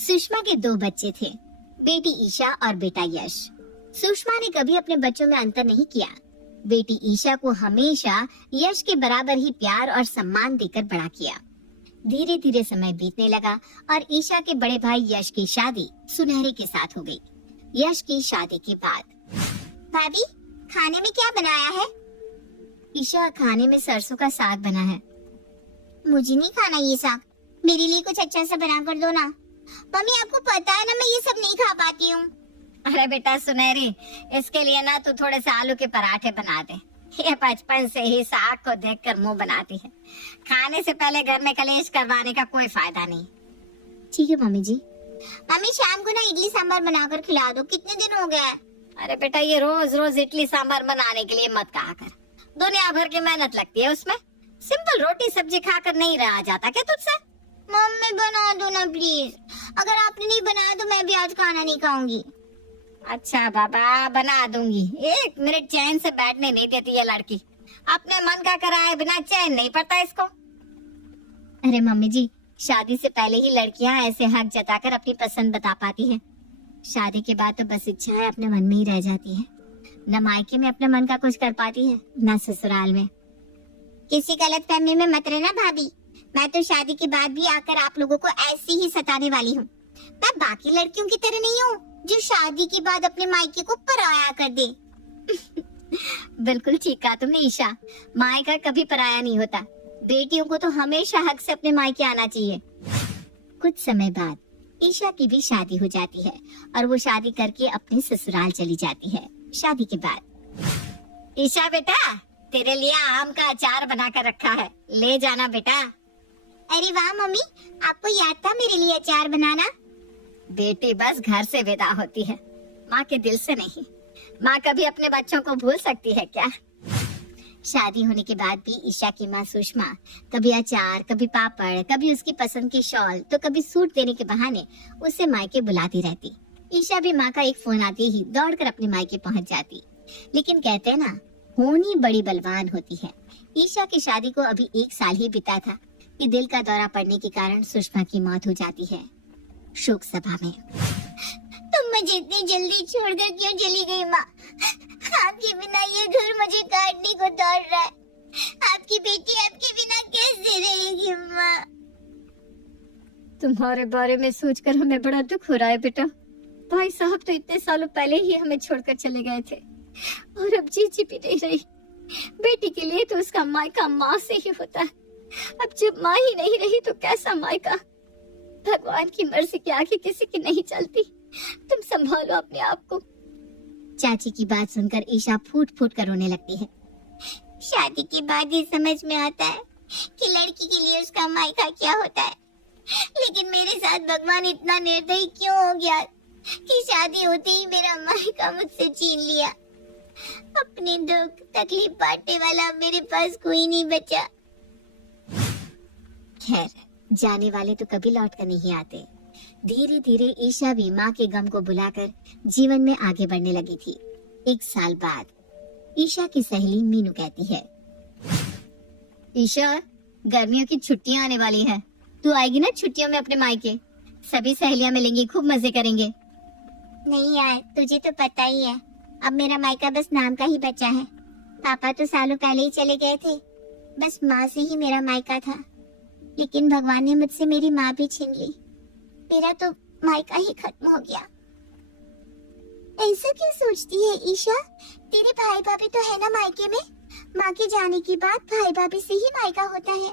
सुषमा के दो बच्चे थे, बेटी ईशा और बेटा यश। सुषमा ने कभी अपने बच्चों में अंतर नहीं किया। बेटी ईशा को हमेशा यश के बराबर ही प्यार और सम्मान देकर बड़ा किया। धीरे धीरे समय बीतने लगा और ईशा के बड़े भाई यश की शादी सुनहरे के साथ हो गई। यश की शादी के बाद, भाभी खाने में क्या बनाया है? ईशा, खाने में सरसों का साग बना है। मुझे नहीं खाना ये साग, मेरे लिए कुछ अच्छा सा बना कर दो ना। मम्मी आपको पता है ना मैं ये सब नहीं खा पाती हूँ। अरे बेटा सुनहरी, इसके लिए ना तू थोड़े से आलू के पराठे बना दे। ये बचपन से ही साग को देखकर मुंह बनाती है। खाने से पहले घर में कलेश करवाने का कोई फायदा नहीं। ठीक है मम्मी जी। मम्मी शाम को ना इडली सांभर बनाकर खिला दो, कितने दिन हो गए। अरे बेटा ये रोज रोज इडली सांभर बनाने के लिए मत कहा कर, दुनिया भर की मेहनत लगती है उसमें। सिंपल रोटी सब्जी खाकर नहीं रहा जाता क्या तुझसे? मम्मी बना दो ना प्लीज, अगर आपने नहीं बनाया तो मैं भी आज खाना नहीं खाऊंगी। अच्छा बाबा बना दूंगी, एक मिनट चैन से बैठने नहीं देती ये लड़की। अपने मन का कराए बिना चैन नहीं पड़ता इसको। अरे मम्मी जी, शादी से पहले ही लड़कियां ऐसे हक जताकर अपनी पसंद बता पाती हैं। शादी के बाद तो बस इच्छाएं अपने मन में ही रह जाती है। न मायके में अपने मन का कुछ कर पाती है, न ससुराल में। किसी गलतफहमी में मत रहना भाभी, मैं तो शादी के बाद भी आकर आप लोगों को ऐसी ही सताने वाली हूँ। मैं बाकी लड़कियों की तरह नहीं हूँ जो शादी के बाद अपने मायके को पराया कर दे। बिल्कुल ठीक कहा तुमने ईशा, मायका कभी पराया नहीं होता। बेटियों को तो हमेशा हक से अपने मायके आना चाहिए। कुछ समय बाद ईशा की भी शादी हो जाती है और वो शादी करके अपने ससुराल चली जाती है। शादी के बाद, ईशा बेटा तेरे लिए आम का अचार बना कर रखा है, ले जाना बेटा। अरे वाह मम्मी, आपको याद था मेरे लिए अचार बनाना। बेटी बस घर से विदा होती है, माँ के दिल से नहीं। माँ कभी अपने बच्चों को भूल सकती है क्या? शादी होने के बाद भी ईशा की माँ सुषमा कभी अचार, कभी पापड़, कभी उसकी पसंद की शॉल, तो कभी सूट देने के बहाने उसे मायके बुलाती रहती। ईशा भी माँ का एक फोन आते ही दौड़कर अपने मायके पहुँच जाती। लेकिन कहते हैं ना, होनी बड़ी बलवान होती है। ईशा की शादी को अभी 1 साल ही बीता था कि दिल का दौरा पड़ने के कारण सुषमा की मौत हो जाती है। शोक सभा में, तुम मुझे इतनी जल्दी छोड़कर क्यों चली गई माँ? आपके बिना ये घर मुझे काटने को दौड़ रहा है। आपकी बेटी आपके बिना कैसे रहेगी माँ? तुम्हारे बारे में सोचकर हमें बड़ा दुख हो रहा है बेटा। भाई साहब तो इतने सालों पहले ही हमें छोड़कर चले गए थे और अब जी भी नहीं रही। बेटी के लिए तो उसका मायका माँ से ही होता है। अब जब माँ ही नहीं रही तो कैसा मायका? भगवान की मर्जी के आगे किसी की नहीं चलती। तुम संभालो अपने आप को। चाची की बात सुनकर ईशा फूट फूट कर रोने लगती है। शादी के बाद ही समझ में आता है कि लड़की के लिए उसका मायका क्या होता है। लेकिन मेरे साथ भगवान इतना निर्दयी क्यों हो गया कि शादी होते ही मेरा मायका मुझसे छीन लिया। अपने दुख तकलीफ बांटने वाला मेरे पास कोई नहीं बचा। खैर, जाने वाले तो कभी लौट कर नहीं आते। धीरे धीरे ईशा भी माँ के गम को बुलाकर जीवन में आगे बढ़ने लगी थी। 1 साल बाद ईशा की सहेली मीनू कहती है, ईशा गर्मियों की छुट्टियां आने वाली हैं, तू आएगी ना छुट्टियों में अपने मायके? सभी सहेलियां मिलेंगी, खूब मजे करेंगे। नहीं यार, तुझे तो पता ही है, अब मेरा मायका बस नाम का ही बचा है। पापा तो सालों पहले ही चले गए थे, बस माँ से ही मेरा मायका था। लेकिन भगवान ने मुझसे मेरी माँ भी छीन ली, मेरा तो मायका ही खत्म हो गया। ऐसा क्यों सोचती है ईशा? तेरे भाई भाभी तो है ना मायके में? माँ के जाने के बाद भाई भाभी से ही मायका होता है।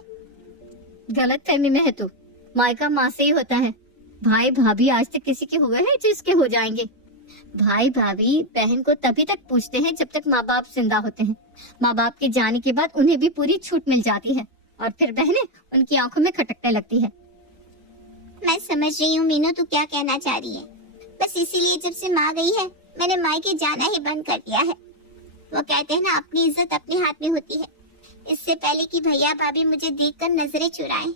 गलत फहमी में है तू, मायका माँ से ही होता है। भाई भाभी आज तक किसी के हुए हैं जिसके हो जाएंगे। भाई भाभी बहन को तभी तक पूछते हैं जब तक माँ बाप जिंदा होते हैं। माँ बाप के जाने के बाद उन्हें भी पूरी छूट मिल जाती है और फिर बहनें उनकी आंखों में खटकने लगती है। मैं समझ रही हूँ मीनू, तू क्या कहना चाह रही है। बस इसीलिए जब से माँ गई है मैंने मायके जाना ही बंद कर दिया है। वो कहते हैं ना, अपनी इज्जत अपने हाथ में होती है। इससे पहले कि भैया भाभी मुझे देखकर नजरें चुराएं,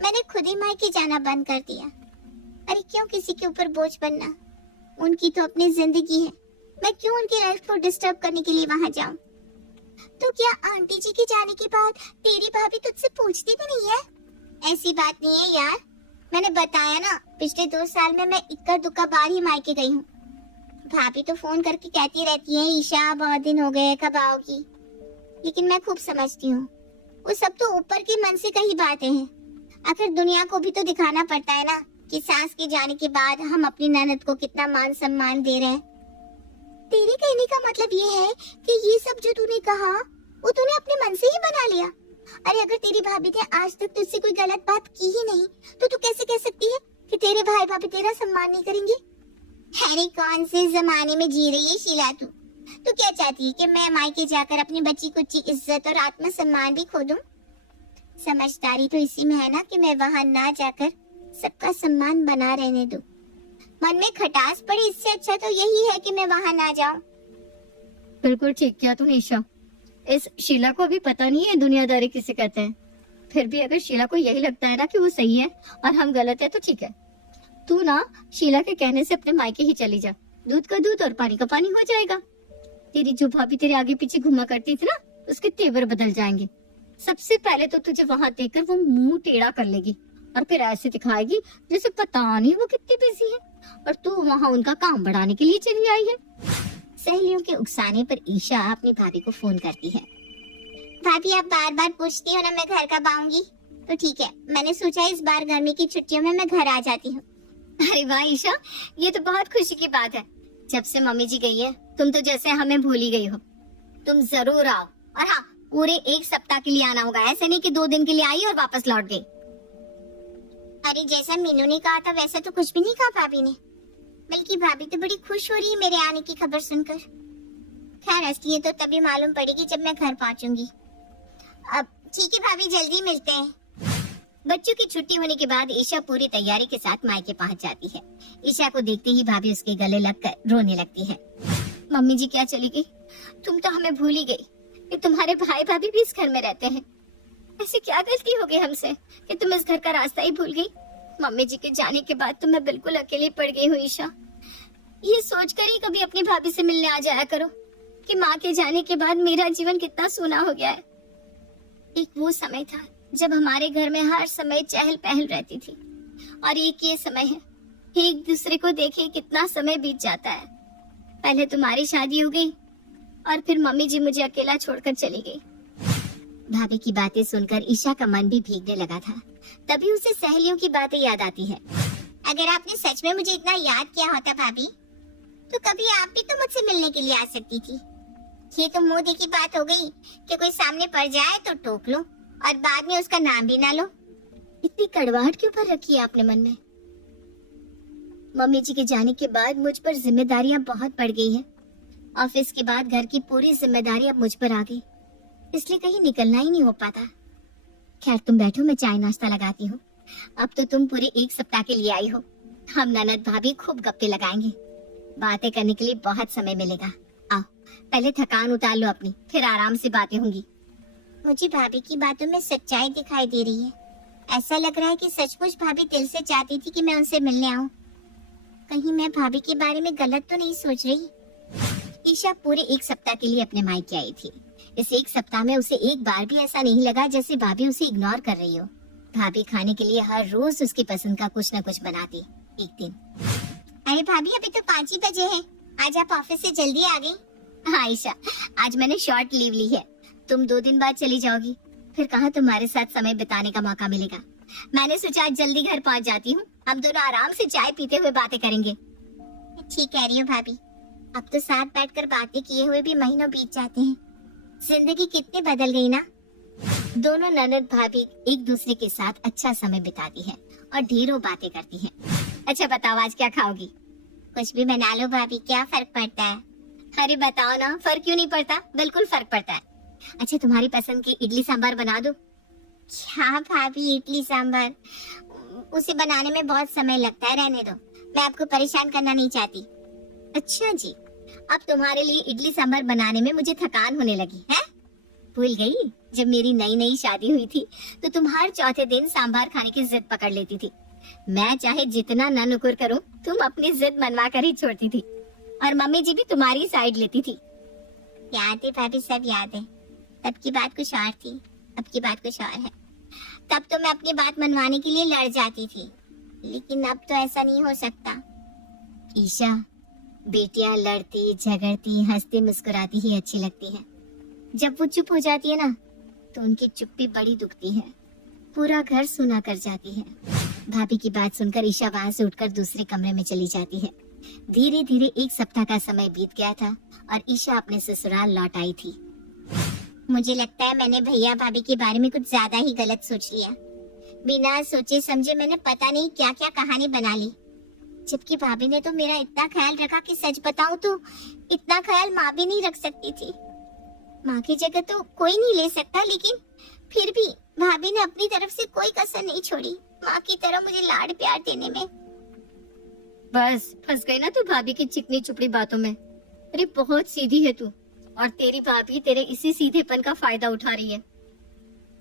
मैंने खुद ही मायके जाना बंद कर दिया। अरे क्यों किसी के ऊपर बोझ बनना? उनकी तो अपनी जिंदगी है, मैं क्यों उनकी लाइफ को डिस्टर्ब करने के लिए वहाँ जाऊँ? तो क्या आंटी जी के जाने के बाद तेरी भाभी तुझसे पूछती भी नहीं है? ऐसी बात नहीं है यार, मैंने बताया ना, पिछले 2 साल में मैं इक्का दुक्का बार ही मायके गई हूँ। भाभी तो फोन करके कहती रहती है, ईशा बहुत दिन हो गए, कब आओगी। लेकिन मैं खूब समझती हूँ, वो सब तो ऊपर के मन से कही बातें हैं। आखिर दुनिया को भी तो दिखाना पड़ता है ना कि सास के जाने के बाद हम अपनी ननद को कितना मान सम्मान दे रहे हैं। तेरे कहने का मतलब ये है कि ये सब जो तूने कहा वो तूने अपने मन से ही बना लिया। अरे अगर तेरी भाभी ने आज तक तुझसे कोई गलत बात की ही नहीं तो तू कैसे कह सकती है कि तेरे भाई भाभी तेरा सम्मान नहीं करेंगे? अरे कौन से जमाने में जी रही है शीला तू? तू क्या चाहती है कि मैं मायके जाकर अपनी बच्ची कुच्ची इज्जत और आत्म सम्मान भी खो दूं? समझदारी तो इसी में है ना कि मैं वहां ना जाकर सबका सम्मान बना रहने दूं। मन में खटास पड़े, इससे अच्छा तो यही है कि मैं वहां ना जाऊं। बिल्कुल ठीक किया तूने ईशा। इस शीला को अभी पता नहीं है दुनियादारी किसे कहते हैं। फिर भी अगर शीला को यही लगता है ना कि वो सही है और हम गलत है तो ठीक है। तू ना शीला के कहने से अपने मायके ही चली जा, दूध का दूध और पानी का पानी हो जाएगा। तेरी जो भाभी तेरे आगे पीछे घुमा करती थी ना, उसके तेवर बदल जाएंगे। सबसे पहले तो तुझे वहां देखकर वो मुंह टेढ़ा कर लेगी और फिर ऐसे दिखाएगी जैसे पता नहीं वो कितनी बिजी है और तू वहाँ उनका काम बढ़ाने के लिए चली आई है। सहेलियों के उकसाने पर ईशा अपनी भाभी को फोन करती है। भाभी आप बार बार पूछती हो ना मैं घर कब आऊंगी, तो ठीक है, मैंने सोचा इस बार गर्मी की छुट्टियों में मैं घर आ जाती हूँ। अरे वाह ईशा, ये तो बहुत खुशी की बात है। जब से मम्मी जी गई है तुम तो जैसे हमें भूल ही गई हो। तुम जरूर आओ, और हाँ, पूरे 1 सप्ताह के लिए आना होगा। ऐसे नहीं कि 2 दिन के लिए आई और वापस लौट गई। अरे जैसा मीनू ने कहा था वैसा तो कुछ भी नहीं कहा भाभी ने, बल्कि भाभी तो बड़ी खुश हो रही है मेरे आने की खबर सुनकर। खैर असलियत तो तभी मालूम पड़ेगी जब मैं घर पहुंचूंगी। अब ठीक है भाभी, जल्दी मिलते हैं। बच्चों की छुट्टी होने के बाद ईशा पूरी तैयारी के साथ मायके पहुंच जाती है। ईशा को देखते ही भाभी उसके गले लगकर रोने लगती है। मम्मी जी क्या चली गई? तुम तो हमें भूल ही गई कि तुम्हारे भाई भाभी भी इस घर में रहते हैं। ऐसी क्या गलती हो गई हमसे कि तुम इस घर का रास्ता ही भूल गई? मम्मी जी के जाने के बाद तो मैं बिल्कुल अकेली पड़ गई हूँ ईशा। ये सोचकर ही कभी अपनी भाभी से मिलने आ जाया करो कि माँ के जाने के बाद मेरा जीवन कितना सूना हो गया है। एक वो समय था जब हमारे घर में हर समय चहल पहल रहती थी, और एक ये समय है, एक दूसरे को देखे कितना समय बीत जाता है। पहले तुम्हारी शादी हो गई और फिर मम्मी जी मुझे अकेला छोड़कर चली गई। भाभी की बातें सुनकर ईशा का मन भी भीगने लगा था। तभी उसे सहेलियों की बातें याद आती है। अगर आपने सच में मुझे इतना याद किया होता भाभी, तो कभी आप भी तो मुझसे मिलने के लिए आ सकती थी। ये तो मुंह देखी बात हो गई कि कोई सामने पड़ जाए तो टोक लो और बाद में उसका नाम भी ना लो। इतनी कड़वाहट क्यों पर रखी है आपने मन में? मम्मी जी के जाने के बाद मुझ पर जिम्मेदारियां बहुत बढ़ गई हैं। ऑफिस के बाद घर की पूरी जिम्मेदारी अब मुझ पर आ गई, इसलिए कहीं निकलना ही नहीं हो पाता। खैर तुम बैठो, मैं चाय नाश्ता लगाती हूँ। अब तो तुम पूरे 1 सप्ताह के लिए आई हो। हम ननद भाभी खूब गप्पे लगाएंगे, बातें करने के लिए बहुत समय मिलेगा। आओ पहले थकान उतार लो अपनी, फिर आराम से बातें होंगी। मुझे भाभी की बातों में सच्चाई दिखाई दे रही है। ऐसा लग रहा है कि सचमुच भाभी दिल से चाहती थी कि मैं उनसे मिलने आऊं। कहीं मैं भाभी के बारे में गलत तो नहीं सोच रही? ईशा पूरे 1 सप्ताह के लिए अपने मायके आई थी। इस 1 सप्ताह में उसे एक बार भी ऐसा नहीं लगा जैसे भाभी उसे इग्नोर कर रही हो। भाभी खाने के लिए हर रोज उसकी पसंद का कुछ न कुछ बनाती। एक दिन, अरे भाभी अभी तो 5 ही बजे हैं, आज आप ऑफिस से जल्दी आ गई? हाँ ईशा, आज मैंने शॉर्ट लीव ली है। तुम 2 दिन बाद चली जाओगी, फिर कहाँ तुम्हारे साथ समय बिताने का मौका मिलेगा। मैंने सोचा आज जल्दी घर पहुँच जाती हूँ, हम दोनों आराम से चाय पीते हुए बातें करेंगे। ठीक कह रही हो भाभी, अब तो साथ बैठकर बातें किए हुए भी महीनों बीत जाते हैं। जिंदगी कितनी बदल गई ना। दोनों ननद भाभी एक दूसरे के साथ अच्छा समय बिताती हैं और ढेरों बातें करती हैं। अच्छा बताओ आज क्या खाओगी? कुछ भी बना लो भाभी, क्या फर्क पड़ता है? अरे बताओ ना, फर्क क्यों नहीं पड़ता? बिल्कुल फर्क पड़ता है। अच्छा तुम्हारी पसंद की इडली सांभर बना दो। क्या भाभी इडली सांभर? उसे बनाने में बहुत समय लगता है, रहने दो, मैं आपको परेशान करना नहीं चाहती। अच्छा जी, अब तुम्हारे लिए इडली सांभर बनाने में मुझे थकान होने लगी है? भूल गई जब मेरी नई नई शादी हुई थी तो तुम हर चौथे दिन सांभर खाने की जिद पकड़ लेती थी। मैं चाहे जितना न नुकुर करूं, तुम अपनी जिद मनवा कर ही छोड़ती थी, और मम्मी जी भी तुम्हारी साइड लेती थी। याद है भाभी, सब याद है। तब की बात कुछ और थी, अब की बात कुछ और है। तब तो मैं अपनी बात मनवाने के लिए लड़ जाती थी, लेकिन अब तो ऐसा नहीं हो सकता। ईशा, बेटियां लड़ती झगड़ती हंसती मुस्कुराती ही अच्छी लगती है। जब वो चुप हो जाती है ना, तो उनकी चुप्पी बड़ी दुखती है, पूरा घर सुना कर जाती है। भाभी की बात सुनकर ईशा वहां से उठकर दूसरे कमरे में चली जाती है। धीरे धीरे 1 सप्ताह का समय बीत गया था और ईशा अपने ससुराल लौट आई थी। मुझे लगता है मैंने भैया भाभी के बारे में कुछ ज्यादा ही गलत सोच लिया। बिना सोचे समझे मैंने पता नहीं क्या क्या कहानी बना ली, जबकि भाभी ने तो मेरा इतना ख्याल रखा कि सच बताऊं तो इतना ख्याल माँ भी नहीं रख सकती थी। माँ की जगह तो कोई नहीं ले सकता, लेकिन फिर भी भाभी ने अपनी तरफ से कोई कसर नहीं छोड़ी माँ की तरह मुझे लाड प्यार देने में। बस फंस गई ना तू भाभी की चिकनी चुपड़ी बातों में। अरे बहुत सीधी है तू, और तेरी भाभी तेरे इसी सीधेपन का फायदा उठा रही है।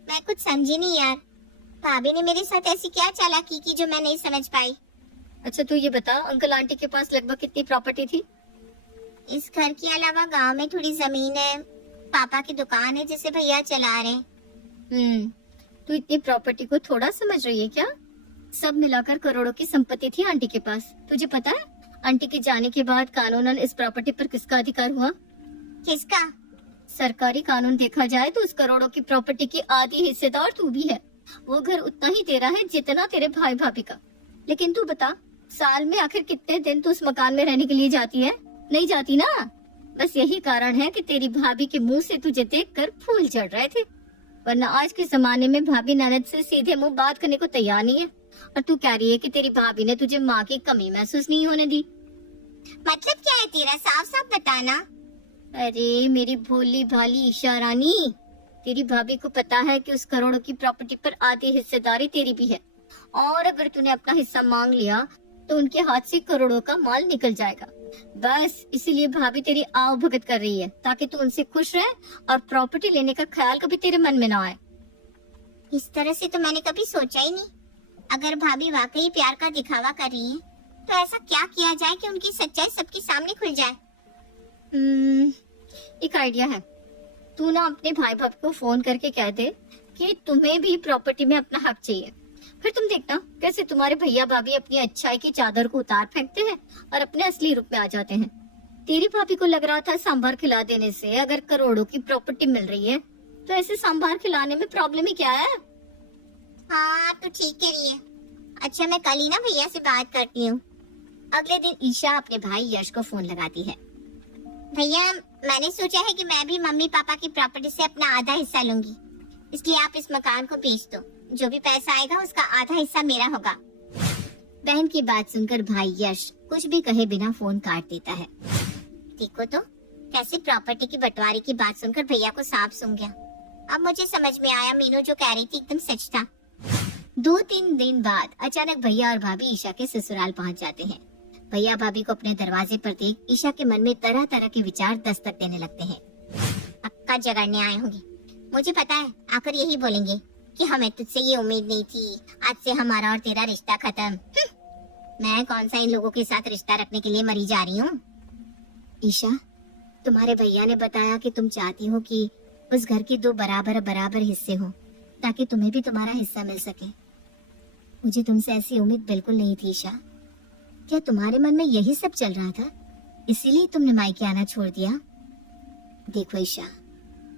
मैं कुछ समझी नहीं यार, भाभी ने मेरे साथ ऐसी क्या चालाकी की जो मैं नहीं समझ पाई। अच्छा तू ये बता, अंकल आंटी के पास लगभग कितनी प्रॉपर्टी थी? इस घर के अलावा गांव में थोड़ी जमीन है, पापा की दुकान है जिसे भैया चला रहे। तू इतनी प्रॉपर्टी को थोड़ा समझ रही है क्या? सब मिलाकर करोड़ों की संपत्ति थी आंटी के पास। तुझे पता है आंटी के जाने के बाद कानूनन इस प्रॉपर्टी पर किसका अधिकार हुआ? किसका? सरकारी कानून देखा जाए तो उस करोड़ों की प्रॉपर्टी की आधी हिस्सेदार तू भी है। वो घर उतना ही तेरा है जितना तेरे भाई भाभी का। लेकिन तू बता, साल में आखिर कितने दिन तू उस मकान में रहने के लिए जाती है? नहीं जाती ना। बस यही कारण है कि तेरी भाभी के मुंह से तुझे देखकर फूल झड़ रहे थे, वरना आज के जमाने में भाभी ननद से सीधे मुंह बात करने को तैयार नहीं है। और तू कह रही है कि तेरी भाभी ने तुझे माँ की कमी महसूस नहीं होने दी। मतलब क्या है तेरा, साफ साफ बताना। अरे मेरी भोली भाली ईशा रानी, तेरी भाभी को पता है कि उस करोड़ों की प्रॉपर्टी पर आधी हिस्सेदारी तेरी भी है, और अगर तूने अपना हिस्सा मांग लिया तो उनके हाथ से करोड़ों का माल निकल जाएगा। बस इसीलिए भाभी तेरी आओ भगत कर रही है, ताकि तू उनसे खुश रहे और प्रॉपर्टी लेने का ख्याल कभी तेरे मन में ना आए। इस तरह से तो मैंने कभी सोचा ही नहीं। अगर भाभी वाकई प्यार का दिखावा कर रही है तो ऐसा क्या किया जाए कि उनकी सच्चाई सबके सामने खुल जाए। एक आइडिया है, तू ना अपने भाई भाभी को फोन करके कह दे कि तुम्हें भी प्रॉपर्टी में अपना हक चाहिए। फिर तुम देखना कैसे तुम्हारे भैया भाभी अपनी अच्छाई की चादर को उतार फेंकते हैं और अपने असली रूप में आ जाते हैं। तेरी भाभी को लग रहा था सांभर खिला देने से अगर करोड़ों की प्रॉपर्टी मिल रही है तो ऐसे सांभर खिलाने में प्रॉब्लम ही क्या है? हाँ तो ठीक कह रही है। अच्छा मैं कल ही ना भैया से बात करती हूँ। अगले दिन ईशा अपने भाई यश को फोन लगाती है। भैया मैंने सोचा है कि मैं भी मम्मी पापा की प्रॉपर्टी से अपना आधा हिस्सा लूंगी, इसलिए आप इस मकान को बेच दो। जो भी पैसा आएगा उसका आधा हिस्सा मेरा होगा। बहन की बात सुनकर भाई यश कुछ भी कहे बिना फोन काट देता है। देखो तो कैसे प्रॉपर्टी की बंटवारे की बात सुनकर भैया को सांप सूंघ गया। अब मुझे समझ में आया मीनू जो कह रही थी एकदम सच था। 2-3 दिन बाद अचानक भैया और भाभी ईशा के ससुराल पहुंच जाते हैं। भैया भाभी को अपने दरवाजे पर देख ईशा के मन में तरह तरह के विचार दस्तक देने लगते हैं। पक्का झगड़ने आए होंगे, मुझे पता है आकर यही बोलेंगे कि हमें तुझसे ये उम्मीद नहीं थी, आज से हमारा और तेरा रिश्ता खत्म। मैं कौन सा इन लोगों के साथ रिश्ता रखने के लिए मरी जा रही हूँ। ईशा, तुम्हारे भैया ने बताया कि तुम चाहती हो कि उस घर के 2 बराबर बराबर हिस्से हो, ताकि तुम्हें भी तुम्हारा हिस्सा मिल सके। मुझे तुमसे ऐसी उम्मीद बिल्कुल नहीं थी ईशा। क्या तुम्हारे मन में यही सब चल रहा था, इसीलिए तुमने मायके आना छोड़ दिया? देखो ईशा,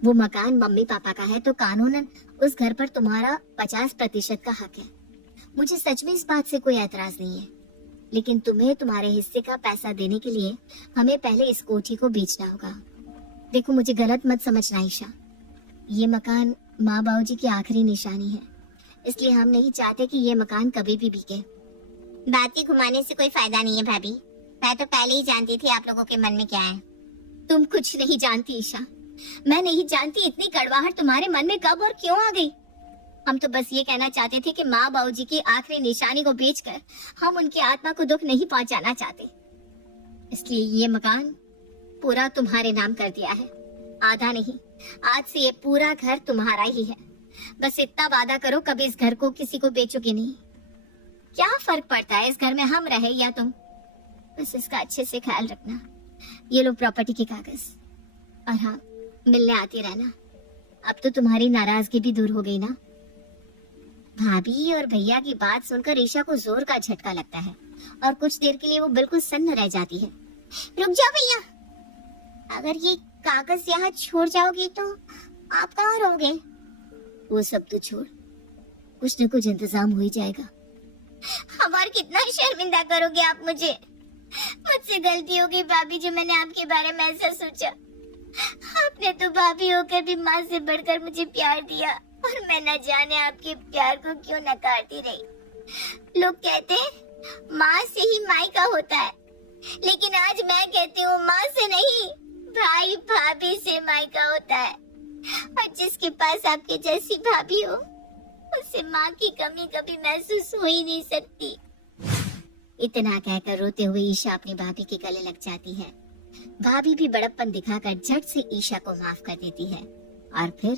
वो मकान मम्मी पापा का है तो कानूनन उस घर पर तुम्हारा 50% का हक है। मुझे सच में इस बात से कोई एतराज नहीं है, लेकिन तुम्हें तुम्हारे हिस्से का पैसा देने के लिए हमें पहले इस कोठी को बेचना होगा। देखो मुझे गलत मत समझना ईशा, ये मकान माँ बाबूजी की आखिरी निशानी है, इसलिए हम नहीं चाहते कि ये मकान कभी भी बिके। बातें घुमाने से कोई फायदा नहीं है भाभी, मैं तो पहले ही जानती थी आप लोगों के मन में क्या है। तुम कुछ नहीं जानती ईशा, मैं नहीं जानती इतनी कड़वाहट तुम्हारे मन में कब और क्यों आ गई। हम तो बस ये कहना चाहते थे कि माँ बाबूजी की आखिरी निशानी को बेचकर हम उनकी आत्मा को दुख नहीं पहुंचाना चाहते, इसलिए ये मकान पूरा तुम्हारे नाम कर दिया है। आधा नहीं, आज से ये पूरा घर तुम्हारा ही है। बस इतना वादा करो कभी इस घर को किसी को बेचोगे नहीं। क्या फर्क पड़ता है इस घर में हम रहे या तुम, बस इसका अच्छे से ख्याल रखना। ये लो प्रॉपर्टी के कागज, और हाँ मिलने आती रहना। अब तो तुम्हारी नाराजगी भी दूर हो गई ना। भाभी और भैया की बात सुनकर ईशा को जोर का झटका लगता है और कुछ देर के लिए वो बिल्कुल सन्न रह जाती है। रुक जाओ भैया, अगर ये कागज यहाँ छोड़ जाओगे तो आप कहाँ रहोगे? वो सब तो छोड़, कुछ न कुछ इंतजाम हो ही जाएगा। हमार कितना शर्मिंदा करोगे आप मुझे? मुझसे गलती हो गई भाभी जी, मैंने आपके बारे में ऐसा सोचा। आपने तो भाभी होकर भी माँ से बढ़कर मुझे प्यार दिया और मैं न जाने आपके प्यार को क्यों नकारती रही। लोग कहते हैं माँ से ही मायका होता है, लेकिन आज मैं कहती हूँ माँ से नहीं, भाई भाभी से मायका होता है। और जिसके पास आपके जैसी भाभी हो उससे माँ की कमी कभी महसूस हो ही नहीं सकती। इतना कहकर रोते हुए ईशा अपनी भाभी के गले लग जाती है। भाभी भी बड़प्पन दिखाकर झट से ईशा को माफ कर देती है और फिर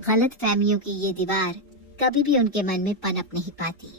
गलत फहमियों की ये दीवार कभी भी उनके मन में पनप नहीं पाती।